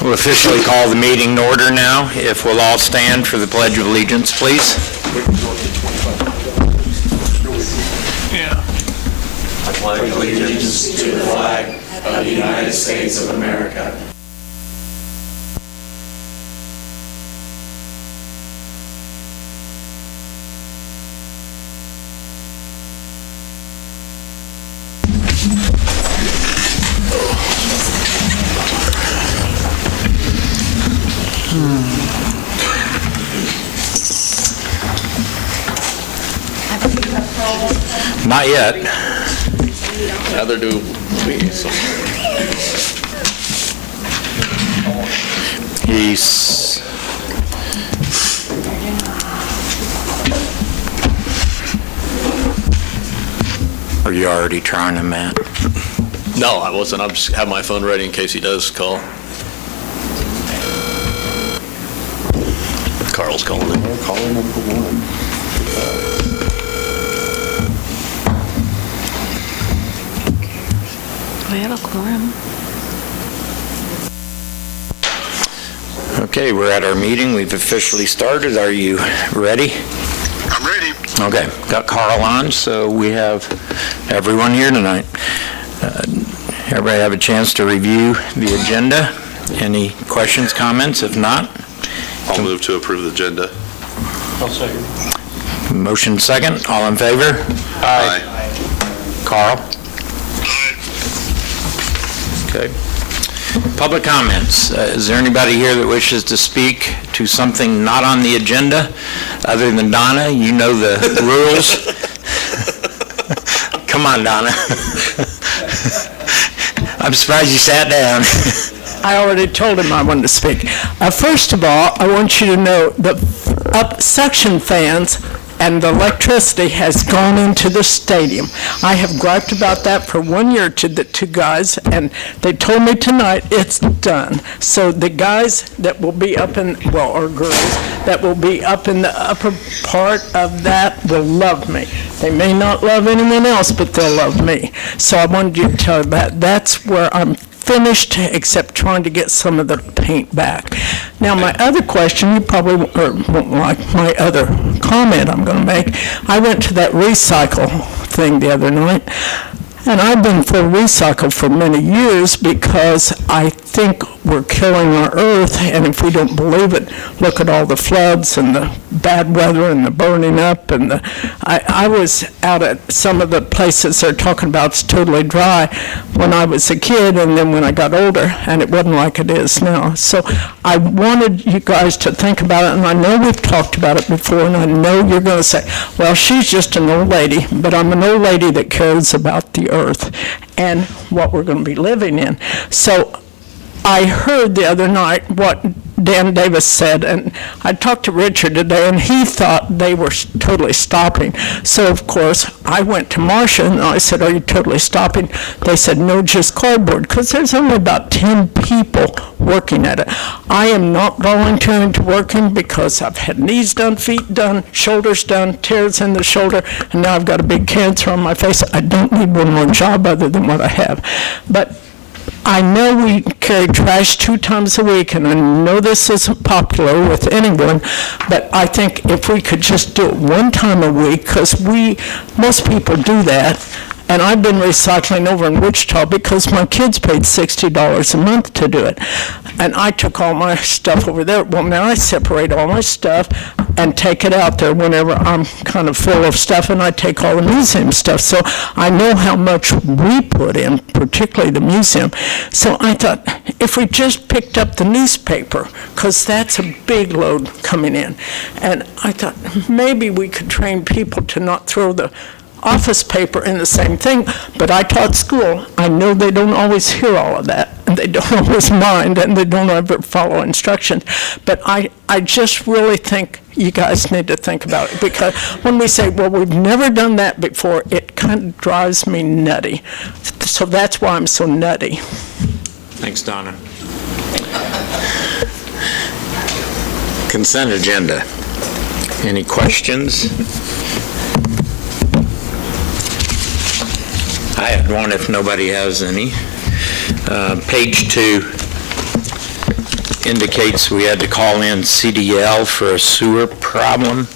We'll officially call the meeting in order now. If we'll all stand for the Pledge of Allegiance, please. Yeah. I pledge allegiance to the flag of the United States of America. Not yet. Neither do we. So. He's... Are you already trying him, Matt? No, I wasn't. I just have my phone ready in case he does call. Carl's calling him. Caller number one. We have a quorum. Okay, we're at our meeting. We've officially started. Are you ready? I'm ready. Okay, got Carl on, so we have everyone here tonight. Everybody have a chance to review the agenda. Any questions, comments? If not, I'll move to approve the agenda. I'll second. motion second. All in favor? Aye. Carl? Okay. Public comments. Is there anybody here that wishes to speak to something not on the agenda? Other than Donna, you know the rules. Come on, Donna. I'm surprised you sat down. I already told him I wanted to speak. First of all, I want you to know that suction fans and the electricity has gone into the stadium. I have griped about that for 1 year to the two guys, and they told me tonight it's done. So the guys that will be up in, well, or girls, that will be up in the upper part of that will love me. They may not love anyone else, but they'll love me. So I wanted you to tell that. That's where I'm finished, except trying to get some of the paint back. Now, my other question, you probably won't like my other comment I'm going to make. I went to that recycle thing the other night, and I've been for recycle for many years because I think we're killing our earth, and if we don't believe it, look at all the floods and the bad weather and the burning up. And I was out at some of the places they're talking about it's totally dry when I was a kid, and then when I got older, and it wasn't like it is now. So I wanted you guys to think about it, and I know we've talked about it before, and I know you're going to say, well, she's just an old lady, but I'm an old lady that cares about the earth and what we're going to be living in. So I heard the other night what Dan Davis said, and I talked to Richard today, and he thought they were totally stopping. So, of course, I went to Marcia, and I said, are you totally stopping? They said, no, just cardboard, because there's only about 10 people working at it. I am not volunteering to working because I've had knees done, feet done, shoulders done, tears in the shoulder, and now I've got a big cancer on my face. I don't need one more job other than what I have. But I know we carry trash 2 times a week, and I know this isn't popular with anyone, but I think if we could just do it 1 time a week, because most people do that, and I've been recycling over in Wichita because my kids paid $60 a month to do it. And I took all my stuff over there. Well, now I separate all my stuff and take it out there whenever I'm kind of full of stuff, and I take all the museum stuff. So I know how much we put in, particularly the museum. So I thought, if we just picked up the newspaper, because that's a big load coming in. And I thought, maybe we could train people to not throw the office paper in the same thing, but I taught school. I know they don't always hear all of that, and they don't always mind, and they don't ever follow instructions. But I just really think you guys need to think about it, because when we say, well, we've never done that before, it kind of drives me nutty. So that's why I'm so nutty. Thanks, Donna. Consent agenda. Any questions? I had one if nobody has any. Page 2. indicates we had to call in CDL for a sewer problem.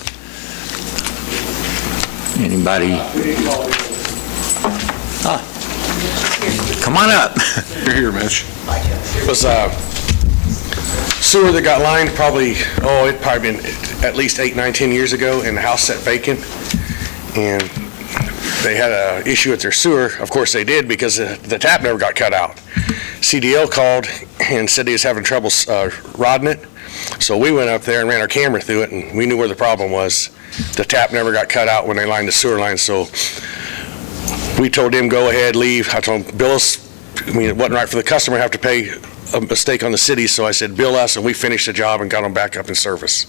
Anybody? Come on up. You're here, Mitch. It was sewer that got lined probably, it'd probably been at least 8, 9, 10 years ago, and the house sat vacant. And they had an issue with their sewer. Of course they did, because the tap never got cut out. CDL called and said he was having trouble rodding it. So we went up there and ran our camera through it, and we knew where the problem was. The tap never got cut out when they lined the sewer line, so we told him, go ahead, leave. I told him, bill us. I mean, it wasn't right for the customer to have to pay a mistake on the city, so I said, bill us, and we finished the job and got them back up in service.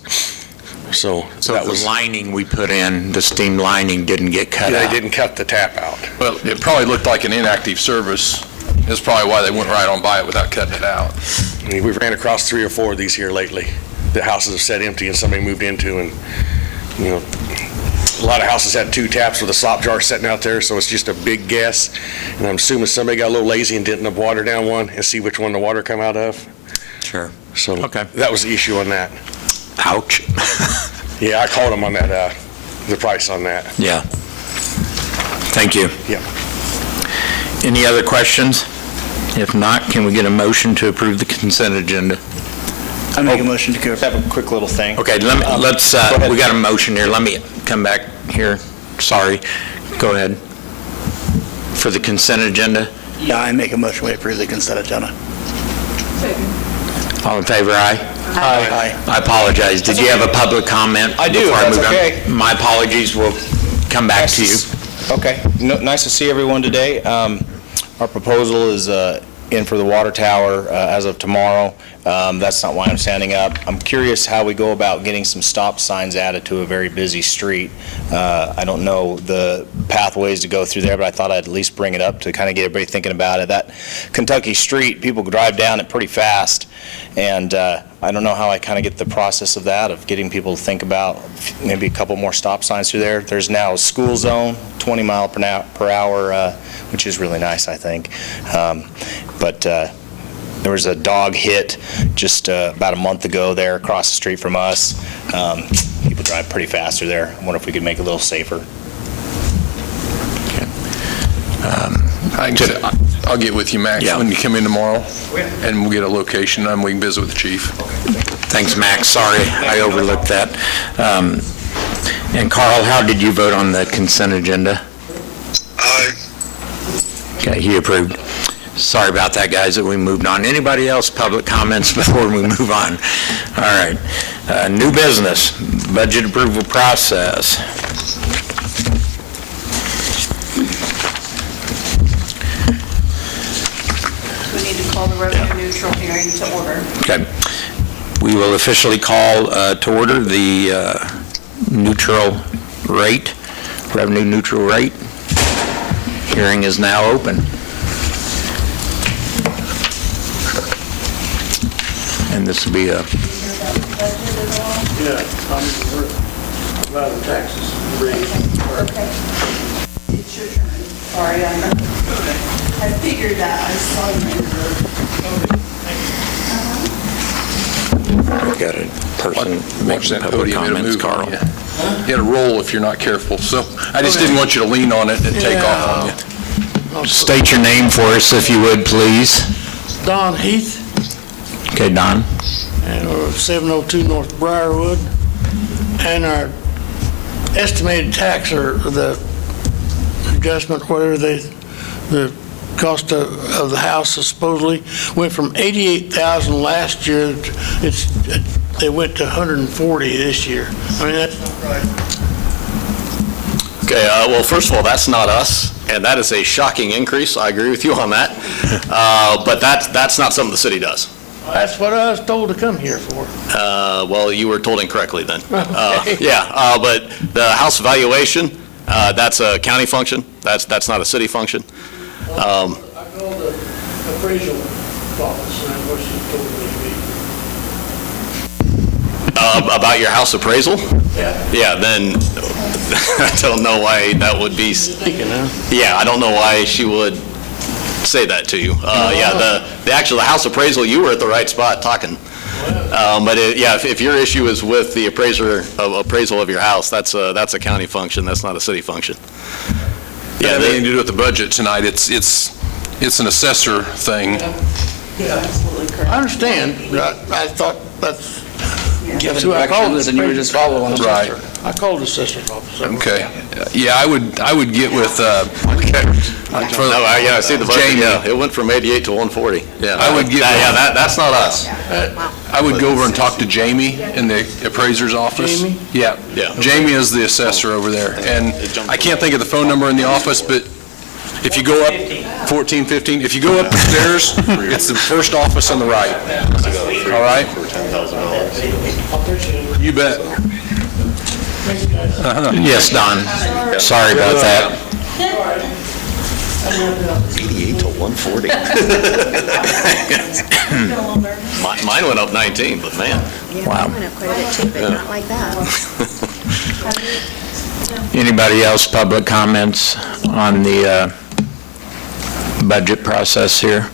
So that the was, lining we put in, the steam lining didn't get cut they out. didn't cut the tap out. Well, it probably looked like an inactive service. That's probably why they went right on by it without cutting it out. I mean, we've ran across 3 or 4 of these here lately. The houses have sat empty and somebody moved into, and, you know, a lot of houses had 2 taps with a slop jar sitting out there, so it's just a big guess. And I'm assuming somebody got a little lazy and didn't water down one and see which one the water come out of. Sure. So Okay. that was the issue on that. Ouch. Yeah, I called them on that, the price on that. Yeah. Thank you. Yeah. Any other questions? If not, can we get a motion to approve the consent agenda? I make a motion to go. Have a quick little thing. Okay, let's, ahead. we got a motion here. Let me come back here. Sorry. Go ahead. For the consent agenda? Yeah, I make a motion we approve the consent agenda. All in favor, aye? Aye. I apologize. Did you have a public comment? I do, before that's move on? okay. My apologies. We'll come back to you. Okay. Nice to see everyone today. Our proposal is in for the water tower as of tomorrow. That's not why I'm standing up. I'm curious how we go about getting some stop signs added to a very busy street. I don't know the pathways to go through there, but I thought I'd at least bring it up to kind of get everybody thinking about it. That Kentucky street, people drive down it pretty fast, and I don't know how I kind of get the process of that, of getting people to think about maybe a couple more stop signs through there. There's now a school zone, 20 mile per hour, which is really nice, I think. But there was a dog hit just about a month ago there across the street from us. People drive pretty fast through there. I wonder if we could make it a little safer. I'll get with you, Max, Yeah. when you come in tomorrow, and we'll get a location, and we can visit with the chief. Thanks, Max. Sorry, I overlooked that. And Carl, how did you vote on the consent agenda? Aye. Okay, he approved. Sorry about that, guys, that we moved on. Anybody else, public comments before we move on? All right. New business, budget approval process. We need to call the revenue neutral hearing to order. Okay. We will officially call to order the neutral rate, revenue neutral rate. Hearing is now open. And this will be a, Yeah, about the taxes raised. Okay. It's your turn. Sorry, I figured that. I saw you. we got a person Watch making that public podium, it'll comments, move on Carl. you. It'll roll if you're not careful, so I just didn't want you to lean on it and take off on you. State your name for us, if you would, please. Don Heath, Okay, Don? and we're 702 North Briarwood, and our estimated tax, or the adjustment, whatever the cost of the house supposedly went from $88,000 last year. They went to $140 this year. I mean, that's not right. Okay, well, first of all, that's not us, and that is a shocking increase. I agree with you on that. But that's not something the city does. That's what I was told to come here for. Well, you were told incorrectly then. Yeah, but the house valuation, that's a county function. That's not a city function. I called the appraisal office, and that's what she told me to be. About your house appraisal? Yeah. Yeah, then I don't know why that would be. Thinking, huh? Yeah, I don't know why she would say that to you. Yeah, the house appraisal, you were at the right spot talking. But yeah, if your issue is with the appraisal of your house, that's a county function, that's not a city function. Yeah, Yeah, nothing to do with the budget tonight. It's an assessor thing. I understand, but I thought that's Given who I called directions, and you were just following. Right. I called the assessor's office. Okay. Yeah, I would get with, No, I see the budget, Jamie. yeah, it went from 88 to 140. Yeah, I would get- that's not us. I would go over and talk to Jamie in the appraiser's office. Jamie? Yeah. Yeah. Jamie is the assessor over there, and I can't think of the phone number in the office, but if you go up, 1415, if you go up the stairs, it's the first office on the right. All right? You bet. Yes, Don. Sorry about that. 88 to 140. Mine went up 19, but man. Wow. Went up quite a bit too, but not like that. Anybody else, public comments on the budget process here?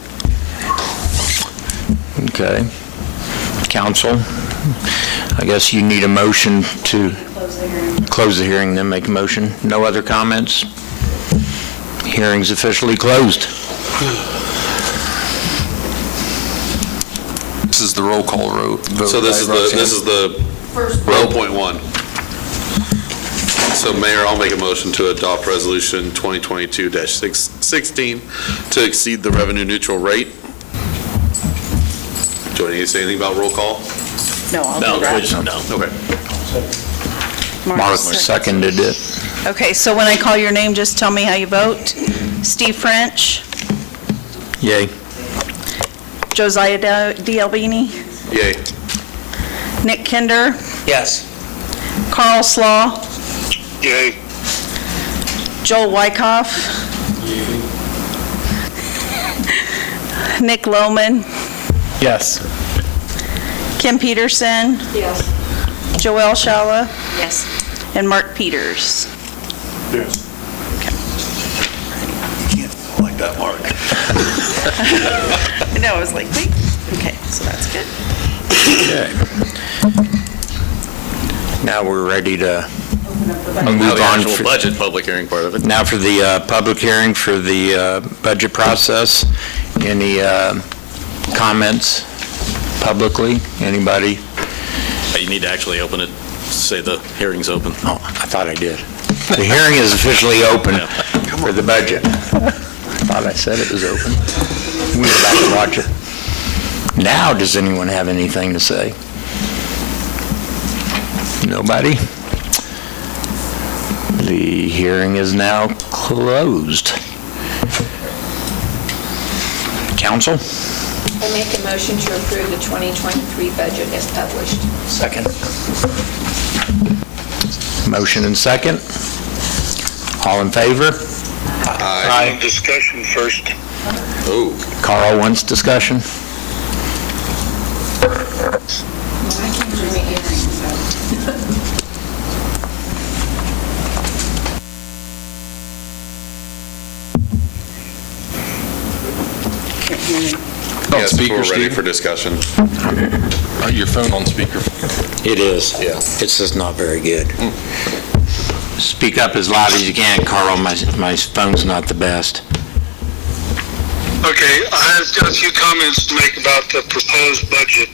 Okay. Council, I guess you need a motion to close the hearing, then make a motion. No other comments? Hearing's officially closed. This is the roll call vote. So this is the roll point one. So Mayor, I'll make a motion to adopt resolution 2022-16 to exceed the revenue neutral rate. Do I need to say anything about roll call? No, I'll No, do that. no. Okay. Mark seconded it. Okay, so when I call your name, just tell me how you vote. Steve French, Yay. Josiah Dialbini, Yay. Nick Kinder, Yes. Carl Slaw, Yay. Joel Wyckoff, Nick Lohman, Yes. Kim Peterson, Yes. Joelle Shala, Yes. and Mark Peters. I like that, Mark. No, I was like, wait, okay, so that's good. Okay. Now we're ready to Now move the on. actual budget public hearing part of it. Now for the public hearing for the budget process. Any comments publicly? Anybody? You need to actually open it, say the hearing's open. Oh, I thought I did. The hearing is officially open for the budget. I thought I said it was open. We were about to watch it. Now, does anyone have anything to say? Nobody? The hearing is now closed. Council? I make a motion to approve the 2023 budget as published. Second. Motion and second. All in favor? Aye. Discussion first. Oh, Carl wants discussion. yes, speaker, we're ready Steve? for discussion. Your phone on speaker. It is. Yeah. It's just not very good. Speak up as loud as you can, Carl. My phone's not the best. Okay, I've got a few comments to make about the proposed budget.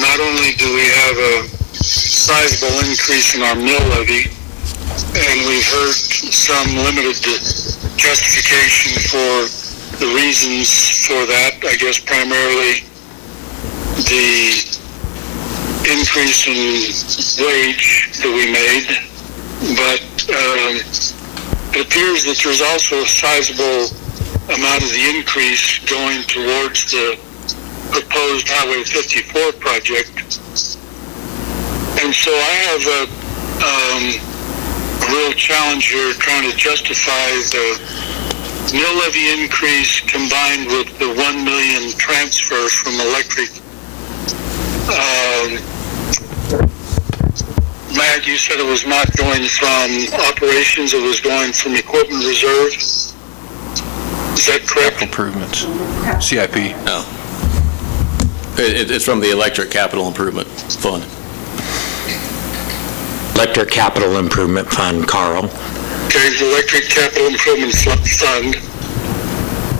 Not only do we have a sizable increase in our mill levy, and we've heard some limited justification for the reasons for that, I guess primarily the increase in wage that we made, but it appears that there's also a sizable amount of the increase going towards the proposed Highway 54 project. And so I have a real challenge here trying to justify the mill levy increase combined with the 1 million transfer from electric. Matt, you said it was not going from operations, it was going from equipment reserve. Is that correct? Improvements. CIP. No. It's from the Electric Capital Improvement Fund. Electric Capital Improvement Fund, Carl. Okay, the Electric Capital Improvement Fund.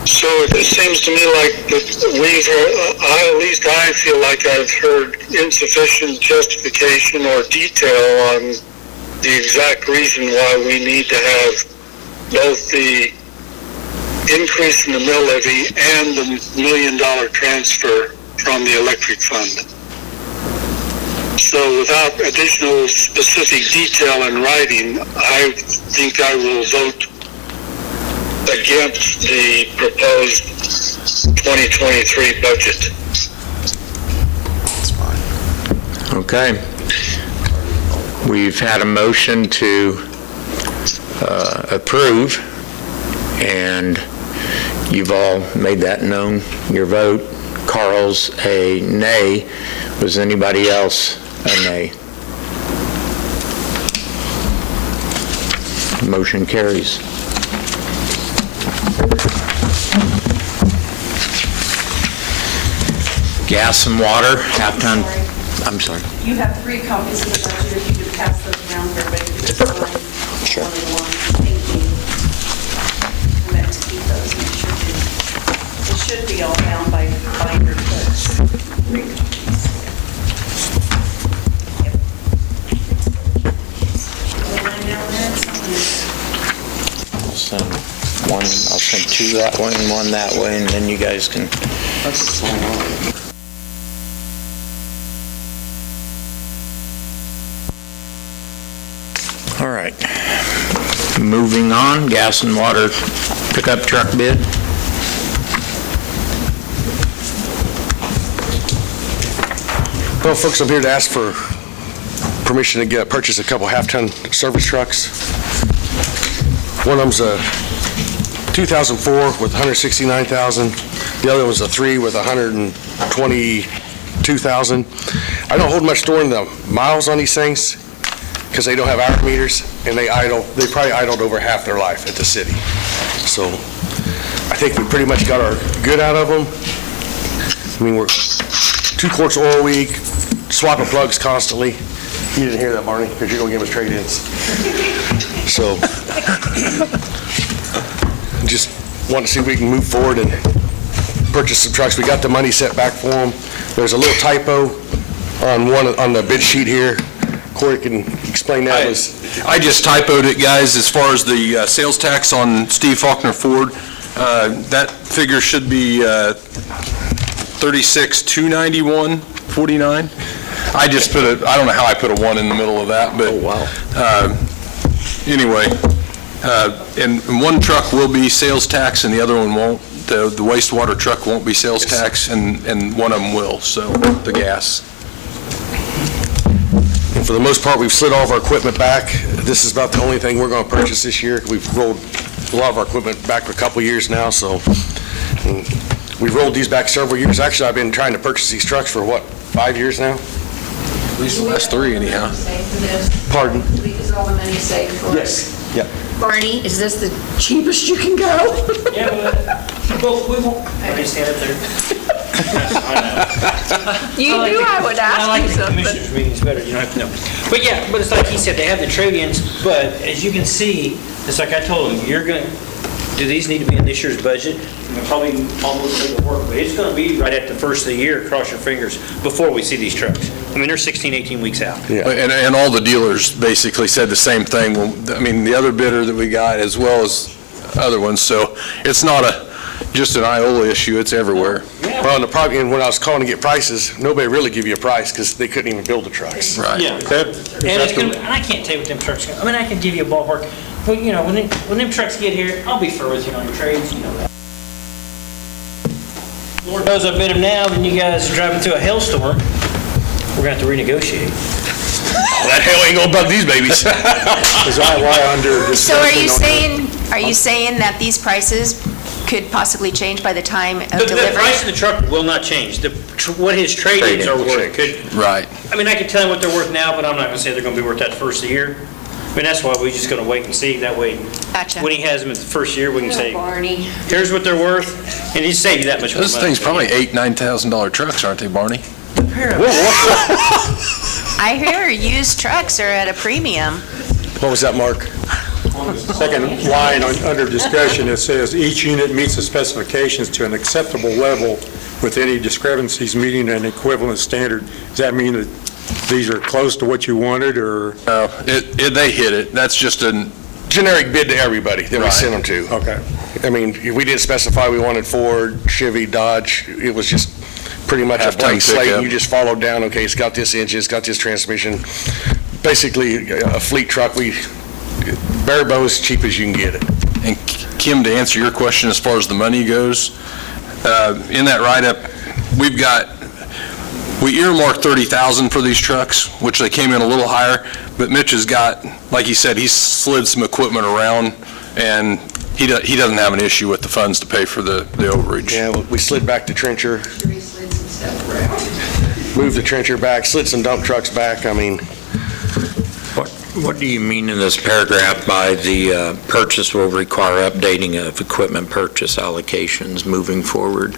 So it seems to me like that at least I feel like I've heard insufficient justification or detail on the exact reason why we need to have both the increase in the mill levy and the $1 million transfer from the electric fund. So without additional specific detail in writing, I think I will vote against the proposed 2023 budget. Okay. We've had a motion to approve, and you've all made that known, your vote. Carl's a nay. Was anybody else a nay? Motion carries. Gas and water, half-ton. I'm sorry. You have 3 copies of the budget, if you could pass those around for everybody to sign. Sure. Thank you. I meant to keep those, make sure it should be all bound by binder clips. 3 copies. Yep. I'll send 2 that way and 1 that way, and then you guys can. All right. Moving on, gas and water pickup truck bid. Well, folks, I'm here to ask for permission to purchase a couple half-ton service trucks. One of them's a 2004 with 169,000. The other one's a 3 with 122,000. I don't hold much store in the miles on these things because they don't have hour meters, and they probably idled over half their life at the city. So I think we pretty much got our good out of them. I mean, we're 2 quarts oil a week, swapping plugs constantly. You didn't hear that, Barney, because you're going to give us trade-ins. So just want to see if we can move forward and purchase some trucks. We got the money set back for them. There's a little typo on the bid sheet here. Corey can explain that. I just typoed it, guys, as far as the sales tax on Steve Faulkner Ford. That figure should be $36,291.49. I just I don't know how I put a 1 in the middle of that, but. Oh, wow. Anyway, and one truck will be sales tax and the other one won't. The wastewater truck won't be sales tax, and one of them will, so the gas. And for the most part, we've slid all of our equipment back. This is about the only thing we're going to purchase this year. We've rolled a lot of our equipment back for a couple years now, so we've rolled these back several years. Actually, I've been trying to purchase these trucks for, 5 years now? At least the last 3, anyhow. Pardon? Is all the money saved for us? Yes. Yep. Barney, is this the cheapest you can go? Yeah, but we won't. I can stand up there. You knew I would I ask like you the something. commissioners meetings better, you don't have to know. But yeah, but it's like he said, they have the trade-ins, but as you can see, it's like I told him, do these need to be in this year's budget? Probably almost make it work, but it's gonna be right at the first of the year, cross your fingers, before we see these trucks. I mean, they're 16, 18 weeks out. Yeah. And all the dealers basically said the same thing. I mean, the other bidder that we got as well as other ones, so it's not just an Iola issue, it's everywhere. Yeah. Well, and the problem, and when I was calling to get prices, nobody really give you a price because they couldn't even build the trucks. Right. Yeah. And I can't tell you what them trucks, I mean, I can give you a ballpark, but when them trucks get here, I'll be fair with you on your trades, you know that. Lord knows I bid them now, then you guys are driving through a hailstorm, we're gonna have to renegotiate. That hell ain't gonna bug these babies. So are you saying that these prices could possibly change by the time of The delivery? price of the truck will not change. What his trade-ins are worth could, Right. I mean, I can tell you what they're worth now, but I'm not gonna say they're gonna be worth that first of the year. mean, that's why we're just gonna wait and see. That way, Gotcha. when he has them in the first year, we can say, Barney. here's what they're worth, and he's saved you that much more money. Those things probably $8,000-9,000 trucks, aren't they, Barney? I hear used trucks are at a premium. What was that, Mark? On the second line under discussion, it says, "Each unit meets the specifications to an acceptable level with any discrepancies meeting an equivalent standard." Does that mean that these are close to what you wanted, or? No, they hit it. That's just a Generic bid to everybody that we Right. sent them to. Okay. I mean, we didn't specify we wanted Ford, Chevy, Dodge. It was just pretty much a Half-ton blank slate. pickup. You just followed down, okay, it's got this engine, it's got this transmission. Basically, a fleet truck, bare bones, cheap as you can get it. And Kim, to answer your question as far as the money goes, in that write-up, we earmarked $30,000 for these trucks, which they came in a little higher, but Mitch has got, like he said, he's slid some equipment around, and he doesn't have an issue with the funds to pay for the overage. Yeah, we slid back the trencher, moved the trencher back, slid some dump trucks back. I mean, What do you mean in this paragraph by the purchase will require updating of equipment purchase allocations moving forward?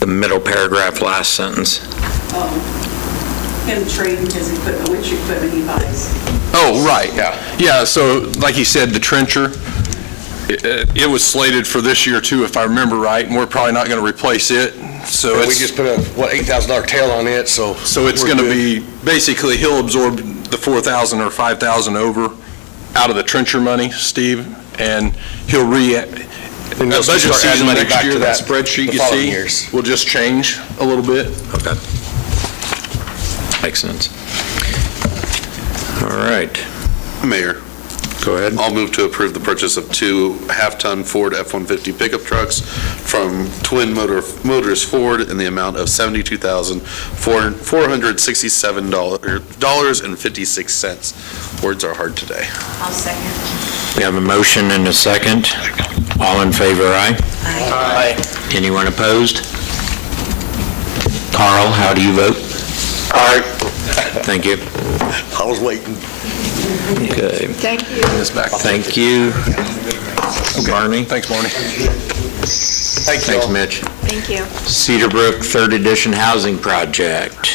The middle paragraph, last sentence. Him trading his equipment, which equipment he buys. Oh, right, yeah. Yeah, so like he said, the trencher, it was slated for this year too, if I remember right, and we're probably not going to replace it. So we it's, just put a, $8,000 tail on it, so. so it's going to be, basically, he'll absorb the 4,000 or 5,000 over out of the trencher money, Steve, and he'll And budget start adding season money next back year, to that that spreadsheet the you following see years. will just change a little bit. Okay. Makes sense. All right. Mayor, Go ahead. I'll move to approve the purchase of 2 half-ton Ford F-150 pickup trucks from Twin Motors Ford in the amount of $72,467.56. Words are hard today. I'll second. We have a motion and a second. All in favor, aye? Aye. Anyone opposed? Carl, how do you vote? Aye. Thank you. I was waiting. Okay. Thank you. Thank you. Barney? Thanks, Barney. Thanks, Mitch. Thank you. Cedarbrook Third Edition Housing Project.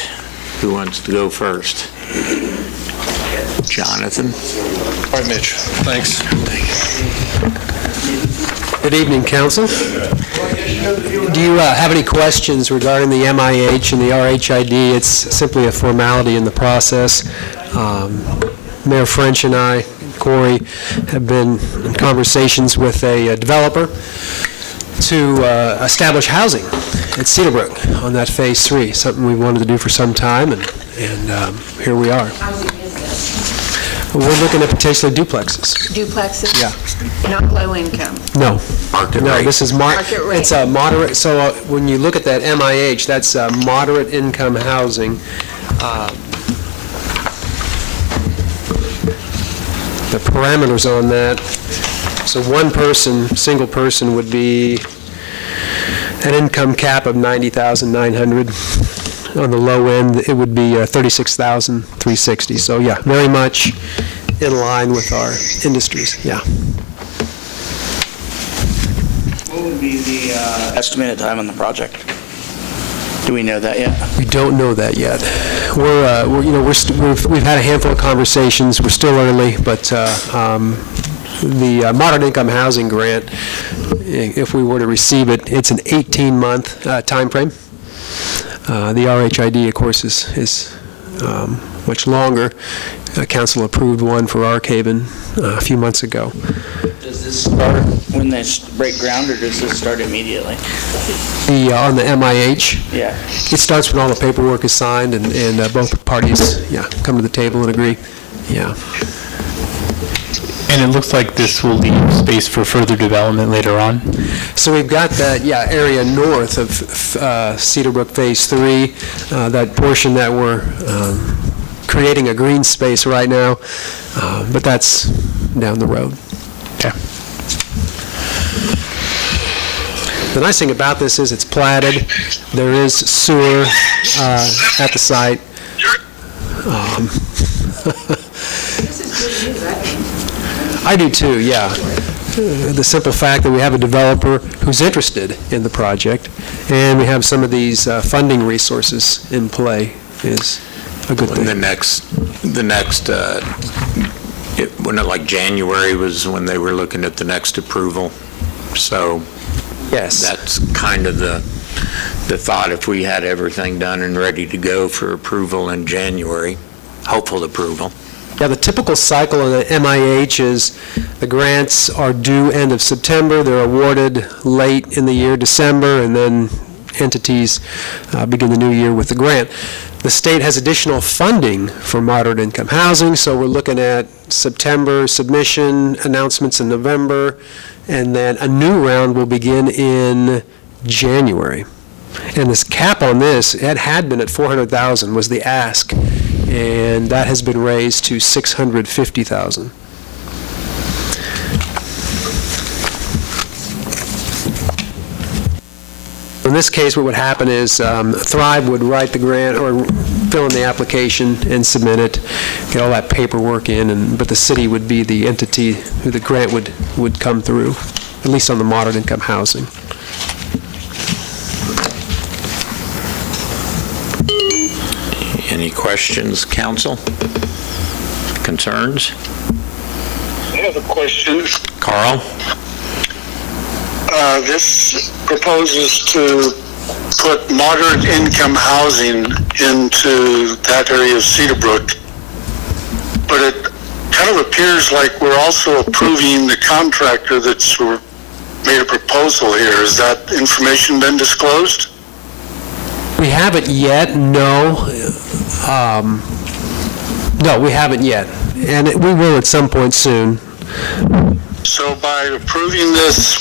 Who wants to go first? Jonathan? All right, Mitch, thanks. Good evening, council. Do you have any questions regarding the MIH and the RHID? It's simply a formality in the process. Mayor French and I, Corey, have been in conversations with a developer to establish housing at Cedarbrook on that Phase 3, something we wanted to do for some time, and here we are. We're looking at potentially duplexes. Duplexes? Yeah. Not low income. No. Market No, rate. this is Market rate. it's a moderate, so when you look at that MIH, that's moderate income housing. The parameters on that, so one person, single person would be an income cap of $90,900. On the low end, it would be $36,360. So yeah, very much in line with our industries, yeah. What would be the estimated time on the project? Do we know that yet? We don't know that yet. We've had a handful of conversations. We're still early, but the moderate income housing grant, if we were to receive it, it's an 18-month timeframe. The RHID, of course, is much longer. Council approved one for Arkhaven a few months ago. Does this start when they break ground, or does this start immediately? On the MIH, Yeah. it starts when all the paperwork is signed and both parties, come to the table and agree. Yeah. And it looks like this will leave space for further development later on? So we've got that, area north of Cedarbrook Phase 3, that portion that we're creating a green space right now, but that's down the road. Okay. The nice thing about this is it's platted. There is sewer at the site. This is good news, I think. I do too, yeah. The simple fact that we have a developer who's interested in the project, and we have some of these funding resources in play is a good thing. The next, when it, like January was when they were looking at the next approval. So yes, that's kind of the thought, if we had everything done and ready to go for approval in January, hopeful approval. Yeah, the typical cycle of the MIH is the grants are due end of September, they're awarded late in the year, December, and then entities begin the new year with the grant. The state has additional funding for moderate income housing, so we're looking at September submission, announcements in November, and then a new round will begin in January. And this cap on this, it had been at $400,000 was the ask, and that has been raised to $650,000. In this case, what would happen is Thrive would write the grant or fill in the application and submit it, get all that paperwork in, but the city would be the entity who the grant would come through, at least on the moderate income housing. Any questions, council? Concerns? I have a question. Carl? This proposes to put moderate income housing into that area of Cedarbrook, but it kind of appears like we're also approving the contractor that's made a proposal here. Has that information been disclosed? We haven't yet, no. No, we haven't yet, and we will at some point soon. So by approving this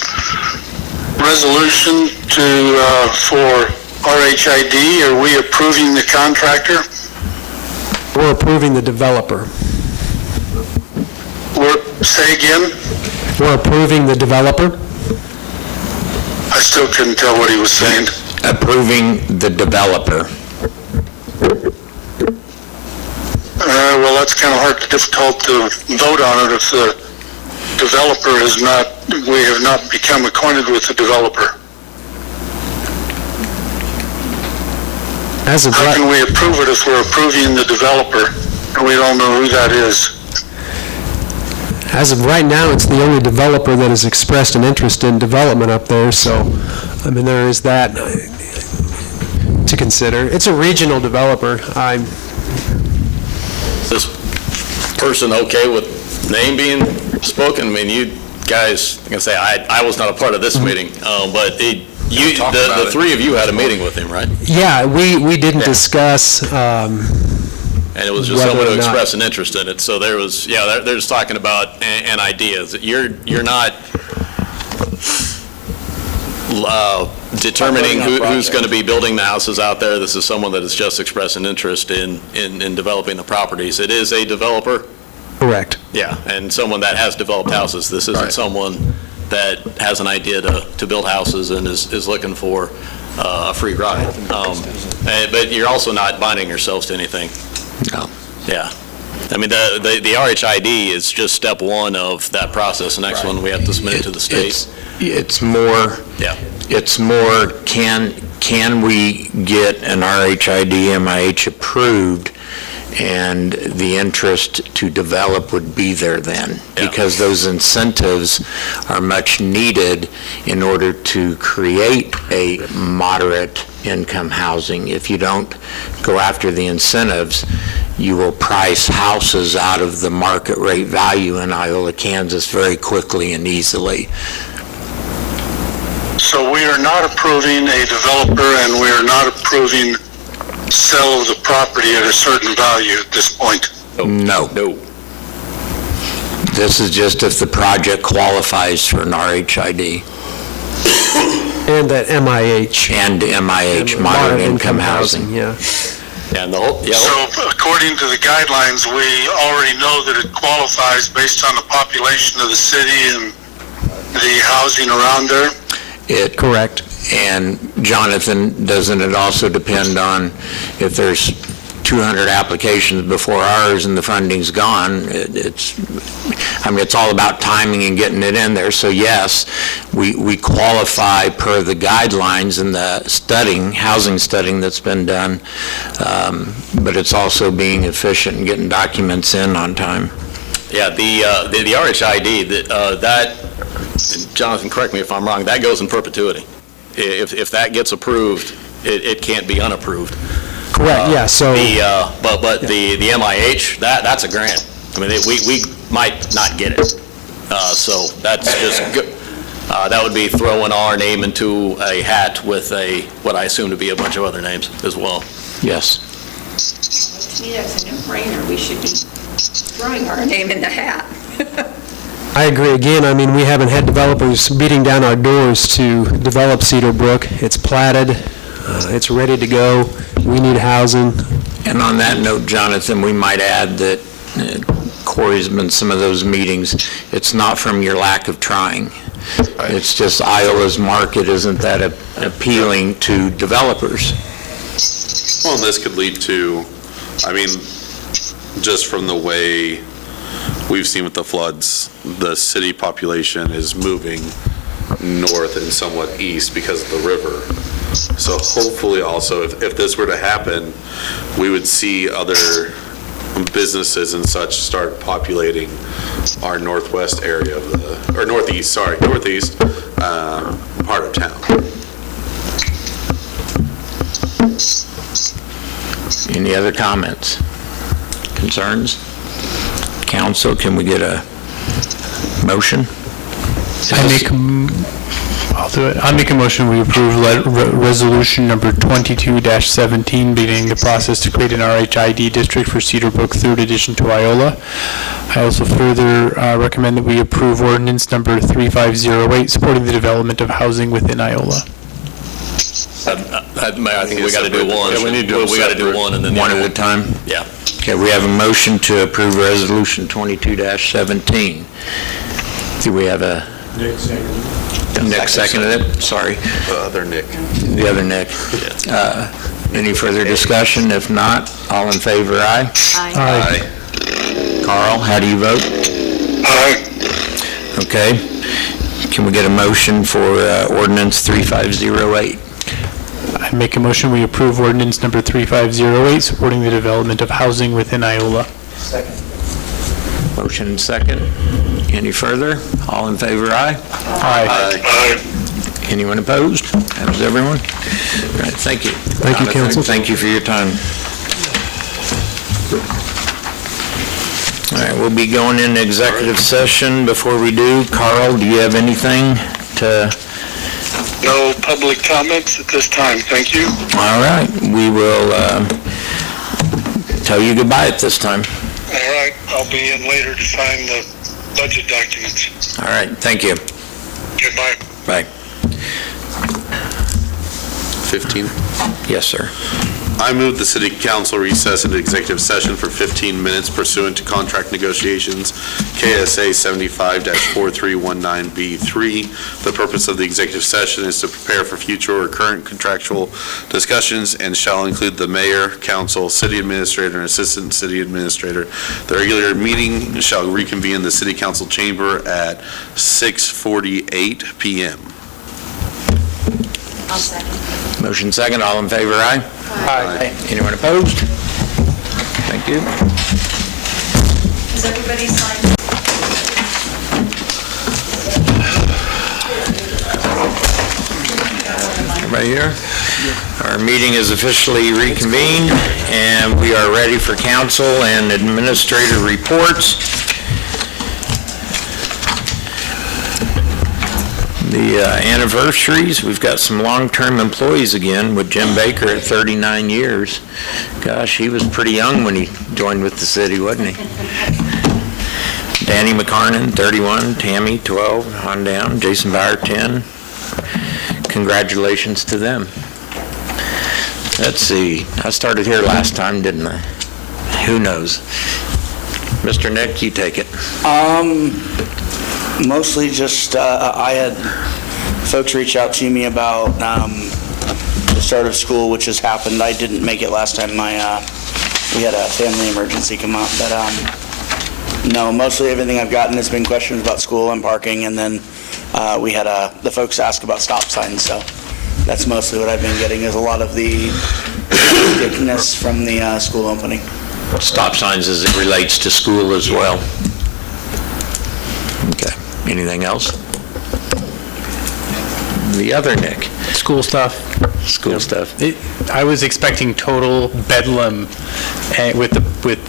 resolution for RHID, are we approving the contractor? We're approving the developer. Say again? We're approving the developer. I still couldn't tell what he was saying. Approving the developer. Well, that's kind of difficult to vote on it if the developer we have not become acquainted with the developer. How can we approve it if we're approving the developer and we don't know who that is? As of right now, it's the only developer that has expressed an interest in development up there, so, I mean, there is that to consider. It's a regional developer. Is this person okay with name being spoken? I mean, you guys, I can say, I was not a part of this meeting, but the three of you had a meeting with him, right? Yeah, we didn't discuss and it was just someone who expressed an interest in it. So there was, they're just talking about an idea. You're not determining who's going to be building the houses out there. This is someone that has just expressed an interest in developing the properties. It is a developer. Correct. Yeah, and someone that has developed houses. This isn't someone that has an idea to build houses and is looking for a free ride. But you're also not binding yourselves to anything. No. Yeah. I mean, the RHID is just step one of that process. The next one, we have to submit it to the state. It's more, can we get an RHID MIH approved, and the interest to develop would be there then, because those incentives are much needed in order to create a moderate income housing. If you don't go after the incentives, you will price houses out of the market rate value in Iola, Kansas very quickly and easily. So we are not approving a developer, and we are not approving sale of the property at a certain value at this point? No. This is just if the project qualifies for an RHID. And that MIH. And MIH, moderate income housing. Yeah. And So according to the guidelines, we already know that it qualifies based on the population of the city and the housing around there? Correct. And Jonathan, doesn't it also depend on if there's 200 applications before ours and the funding's gone. It's all about timing and getting it in there. So yes, we qualify per the guidelines and the housing studying that's been done, but it's also being efficient and getting documents in on time. Yeah, the RHID, that, Jonathan, correct me if I'm wrong, that goes in perpetuity. If that gets approved, it can't be unapproved. Correct, yeah, so... But the MIH, that's a grant. I mean, we might not get it. So that's just good. That would be throwing our name into a hat with what I assume to be a bunch of other names as well. Yes. To me, that's a no-brainer. We should be throwing our name in the hat. I agree. Again, I mean, we haven't had developers beating down our doors to develop Cedarbrook. It's platted. It's ready to go. We need housing. And on that note, Jonathan, we might add that Corey's been some of those meetings. It's not from your lack of trying. Right. It's just Iola's market isn't that appealing to developers. Well, and this could lead to, I mean, just from the way we've seen with the floods, the city population is moving north and somewhat east because of the river. So hopefully also, if this were to happen, we would see other businesses and such start populating our northwest area of northeast part of town. Any other comments, concerns? Council, can we get a motion? I'll do it. I make a motion we approve resolution number 22-17, beginning the process to create an RHID district for Cedarbrook 3rd edition to Iola. I also further recommend that we approve ordinance number 3508, supporting the development of housing within Iola. I think we got to do one. Yeah, we got to do one and then one at a time. Yeah. Okay, we have a motion to approve resolution 22-17. Do we have a? Nick seconded it, sorry. The other Nick. The other Nick. Any further discussion? If not, all in favor, aye? Aye. Carl, how do you vote? Aye. Okay. Can we get a motion for ordinance 3508? I make a motion we approve ordinance number 3508, supporting the development of housing within Iola. Second. Motion and second. Any further? All in favor, aye? Aye. Aye. Anyone opposed? That was everyone? All right, thank you. Thank you, Council. Thank you for your time. All right, we'll be going into executive session. Before we do, Carl, do you have anything to? No public comments at this time. Thank you. All right, we will tell you goodbye at this time. All right, I'll be in later to sign the budget documents. All right, thank you. Goodbye. Bye. 15. Yes, sir. I move the city council recess into executive session for 15 minutes pursuant to contract negotiations, KSA 75-4319B3. The purpose of the executive session is to prepare for future or current contractual discussions and shall include the mayor, council, city administrator, and assistant city administrator. The regular meeting shall reconvene in the city council chamber at 6:48 p.m. I'll second. Motion second, all in favor, aye? Aye. Anyone opposed? Thank you. Has everybody signed? Everybody here? Our meeting is officially reconvened, and we are ready for council and administrator reports. The anniversaries, we've got some long-term employees again with Jim Baker at 39 years. Gosh, he was pretty young when he joined with the city, wasn't he? Danny McCarnan, 31, Tammy, 12, on down, Jason Bauer, 10. Congratulations to them. Let's see, I started here last time, didn't I? Who knows? Mr. Nick, you take it. Mostly just, I had folks reach out to me about the start of school, which has happened. I didn't make it last time. My we had a family emergency come up. But no, mostly everything I've gotten has been questions about school and parking, and then we had the folks ask about stop signs, so that's mostly what I've been getting, is a lot of the ridiculousness from the school opening. Stop signs as it relates to school as well. Okay. Anything else? The other Nick? School stuff. School stuff. I was expecting total bedlam with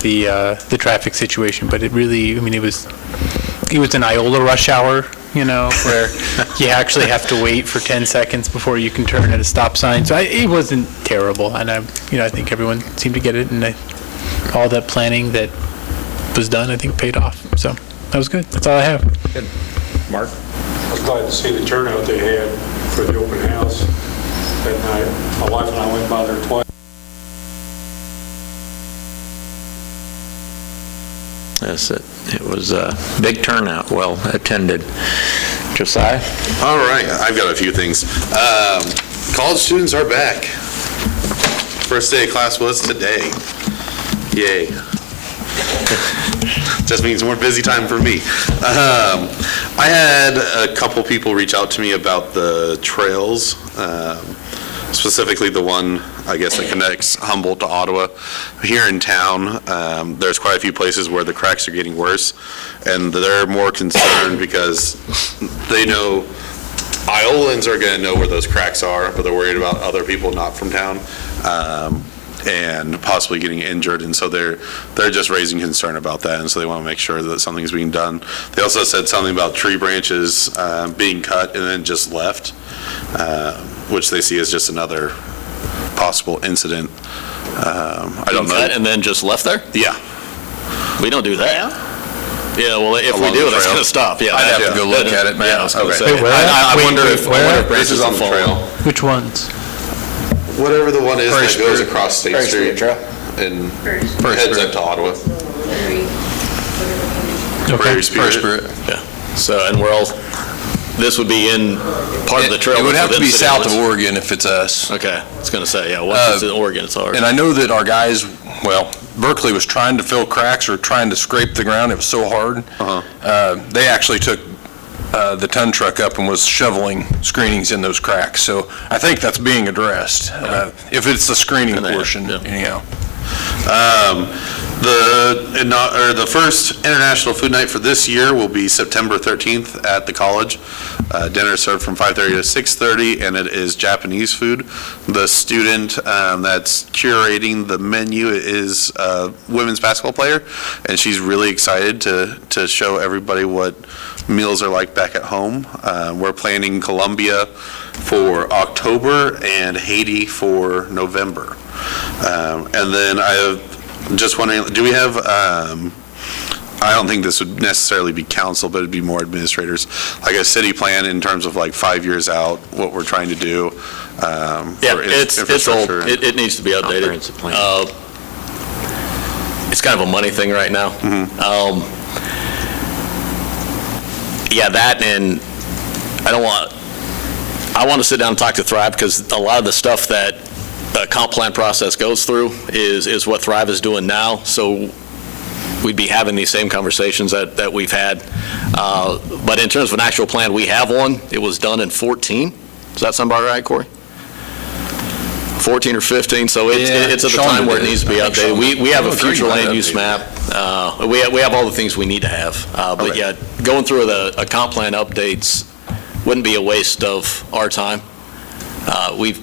the traffic situation, but it really, I mean, it was an Iola rush hour, you know, where you actually have to wait for 10 seconds before you can turn at a stop sign. So it wasn't terrible, and I think everyone seemed to get it, and all that planning that was done, I think, paid off. So that was good. That's all I have. Good. Mark? I was glad to see the turnout they had for the open house that night. My wife and I went by there twice. Yes, it was a big turnout, well attended. Josiah? All right, I've got a few things. College students are back. First day of class was today. Yay. Just means more busy time for me. I had a couple people reach out to me about the trails, specifically the one, I guess, that connects Humboldt to Ottawa. Here in town, there's quite a few places where the cracks are getting worse, and they're more concerned because they know Iolans are going to know where those cracks are, but they're worried about other people not from town. And possibly getting injured, and so they're just raising concern about that, and so they want to make sure that something's being done. They also said something about tree branches being cut and then just left, which they see as just another possible incident. I don't know. Cut and then just left there? Yeah. We don't do that. Yeah, well, if we do, that's going to stop. Yeah, I'd have to go look at it, man. Yeah, I was going to Okay. say. Wait, where? I wonder if This is on the trail. Which ones? Whatever the one is Prairie that goes Spirit. across State Prairie Street Spirit and heads up to Ottawa. Prairie Spirit. Yeah. So, and we're all, this would be in part of the trail. It would have to within be city south of limits. Oregon if it's us. Okay, I was going to say, yeah, once it's in Oregon, it's ours. And I know that our guys, well, Berkeley was trying to fill cracks or trying to scrape the ground. It was so hard. They actually took the ton truck up and was shoveling screenings in those cracks. So I think that's being addressed, if it's the screening portion, anyhow. The first International Food Night for this year will be September 13th at the college. Dinner served from 5:30 to 6:30, and it is Japanese food. The student that's curating the menu is a women's basketball player, and she's really excited to show everybody what meals are like back at home. We're planning Colombia for October and Haiti for November. And then I have just wondering, do we have, I don't think this would necessarily be council, but it'd be more administrators, like a city plan in terms of like 5 years out, what we're trying to do. Yeah, it's old. It needs to be updated. It's kind of a money thing right now. Yeah, that, and I want to sit down and talk to Thrive, because a lot of the stuff that the comp plan process goes through is what Thrive is doing now. So we'd be having these same conversations that we've had. But in terms of an actual plan, we have one. It was done in 14. Does that sound about right, Corey? 14 or 15, so it's at the time where it needs to be updated. We have a future land use map. We have all the things we need to have. But yeah, going through a comp plan updates wouldn't be a waste of our time. We've,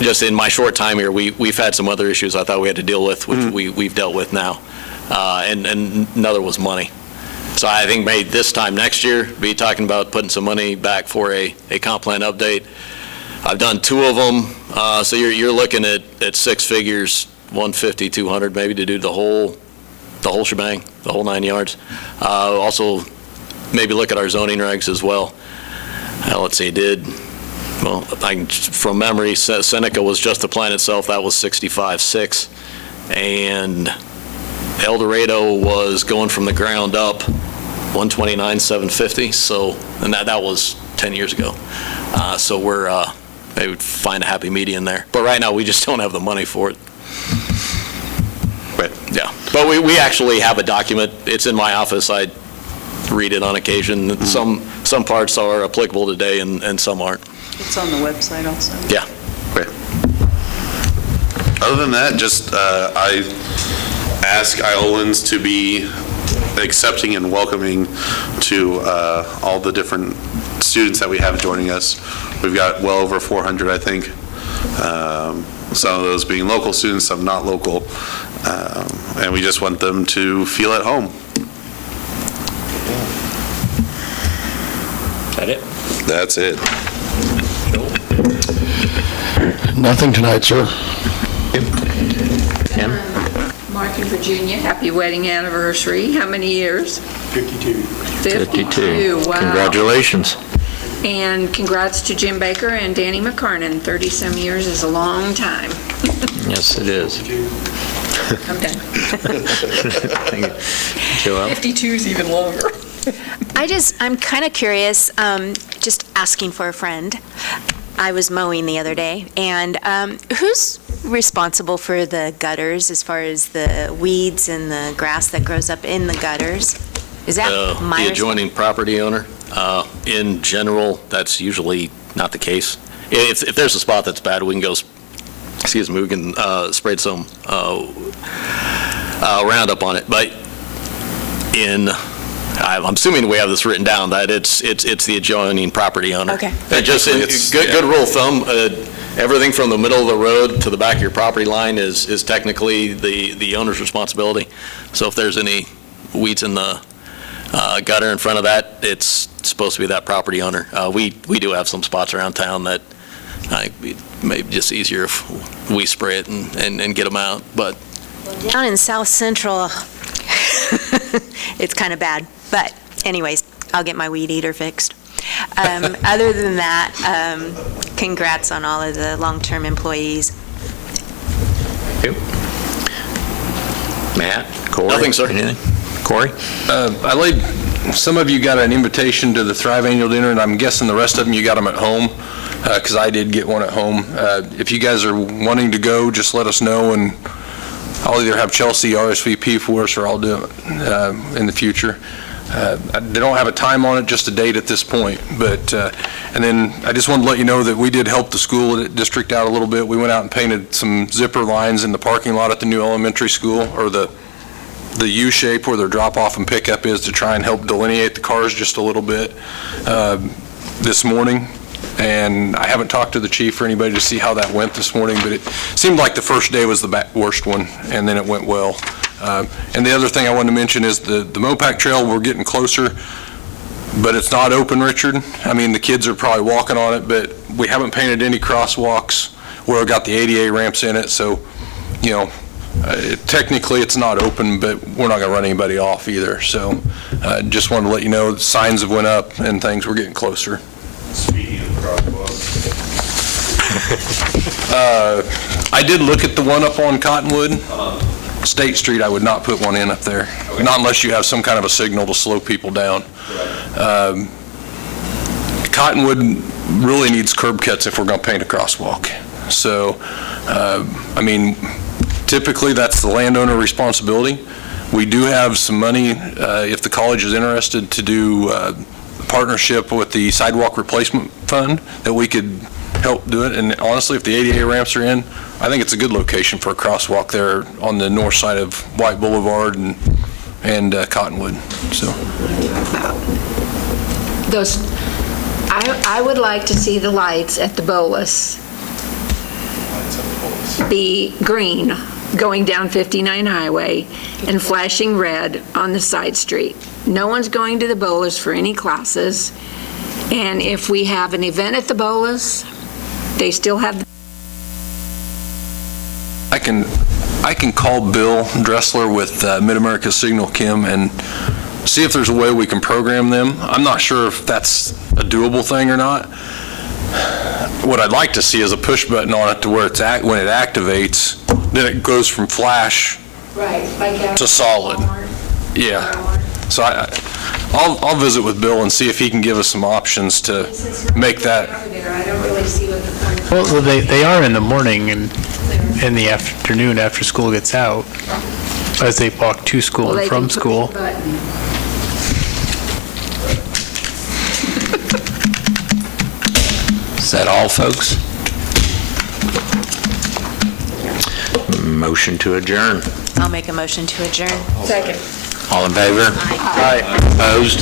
just in my short time here, we've had some other issues I thought we had to deal with, which we've dealt with now. And another was money. So I think maybe this time next year, be talking about putting some money back for a comp plan update. I've done 2 of them, so you're looking at 6 figures, 150, 200 maybe to do the whole shebang, the whole 9 yards. Also, maybe look at our zoning regs as well. Let's see, from memory, Seneca was just the plan itself, that was 65.6, and El Dorado was going from the ground up 129,750. So, and that was 10 years ago. So we're maybe find a happy median there. But right now we just don't have the money for it. Okay. Yeah, but we actually have a document. It's in my office. I read it on occasion. Some parts are applicable today and some aren't. It's on the website also. Yeah. Okay. Other than that, just I ask Iolans to be accepting and welcoming to all the different students that we have joining us. We've got well over 400, I think. Some of those being local students, some not local. And we just want them to feel at home. That it? That's it. Nothing tonight, sir. Tim? Mark and Virginia, happy wedding anniversary. How many years? 52. 52. Wow. Congratulations. And congrats to Jim Baker and Danny McCarnan. 30-some years is a long time. Yes, it is. I'm done. Thank you. Joelle? 52 is even longer. I'm kind of curious, just asking for a friend. I was mowing the other day, and who's responsible for the gutters as far as the weeds and the grass that grows up in the gutters? Is that my the adjoining property owner? In general, that's usually not the case. If there's a spot that's bad, we can go, we can spray some Roundup on it. But I'm assuming we have this written down, that it's the adjoining property owner. Okay. And just, good rule of thumb, everything from the middle of the road to the back of your property line is technically the owner's responsibility. So if there's any weeds in the gutter in front of that, it's supposed to be that property owner. We do have some spots around town that it may be just easier if we spray it and get them out, but. Down in South Central, it's kind of bad. But anyways, I'll get my weed eater fixed. Other than that, congrats on all of the long-term employees. Yep. Matt, Corey? Nothing, sir. Anything? Corey? Some of you got an invitation to the Thrive Annual Dinner, and I'm guessing the rest of them, you got them at home, because I did get one at home. If you guys are wanting to go, just let us know, and I'll either have Chelsea RSVP for us, or I'll do it in the future. They don't have a time on it, just a date at this point. But and then I just wanted to let you know that we did help the school district out a little bit. We went out and painted some zipper lines in the parking lot at the new elementary school, or the U shape where their drop off and pickup is, to try and help delineate the cars just a little bit this morning. And I haven't talked to the chief or anybody to see how that went this morning, but it seemed like the first day was the worst one, and then it went well. And the other thing I wanted to mention is the Mopac Trail, we're getting closer, but it's not open, Richard. I mean, the kids are probably walking on it, but we haven't painted any crosswalks where we got the ADA ramps in it, so, technically it's not open, but we're not going to run anybody off either. So just wanted to let you know the signs have went up and things, we're getting closer. Speaking of crosswalks. I did look at the one up on Cottonwood. State Street, I would not put one in up there. Okay. Not unless you have some kind of a signal to slow people down. Right. Cottonwood really needs curb cuts if we're going to paint a crosswalk. So, typically that's the landowner responsibility. We do have some money, if the college is interested, to do a partnership with the Sidewalk Replacement Fund, that we could help do it. And honestly, if the ADA ramps are in, I think it's a good location for a crosswalk there on the north side of White Boulevard and Cottonwood. So, I would like to see the lights at the Bolus be green going down 59 Highway and flashing red on the side street. No one's going to the Bolus for any classes, and if we have an event at the Bolus, they still have. I can call Bill Dressler with Mid-America Signal Chem and see if there's a way we can program them. I'm not sure if that's a doable thing or not. What I'd like to see is a push button on it to where when it activates, then it goes from flash to solid. Yeah. So I'll visit with Bill and see if he can give us some options to make that. I don't really see what the point. Well, they are in the morning and in the afternoon after school gets out. as they walk to school Well, and they from can push school. the button. Is that all, folks? Motion to adjourn. I'll make a motion to adjourn. Second. All in favor? Aye. Opposed?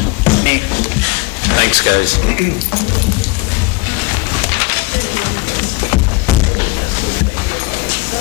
Thanks, guys.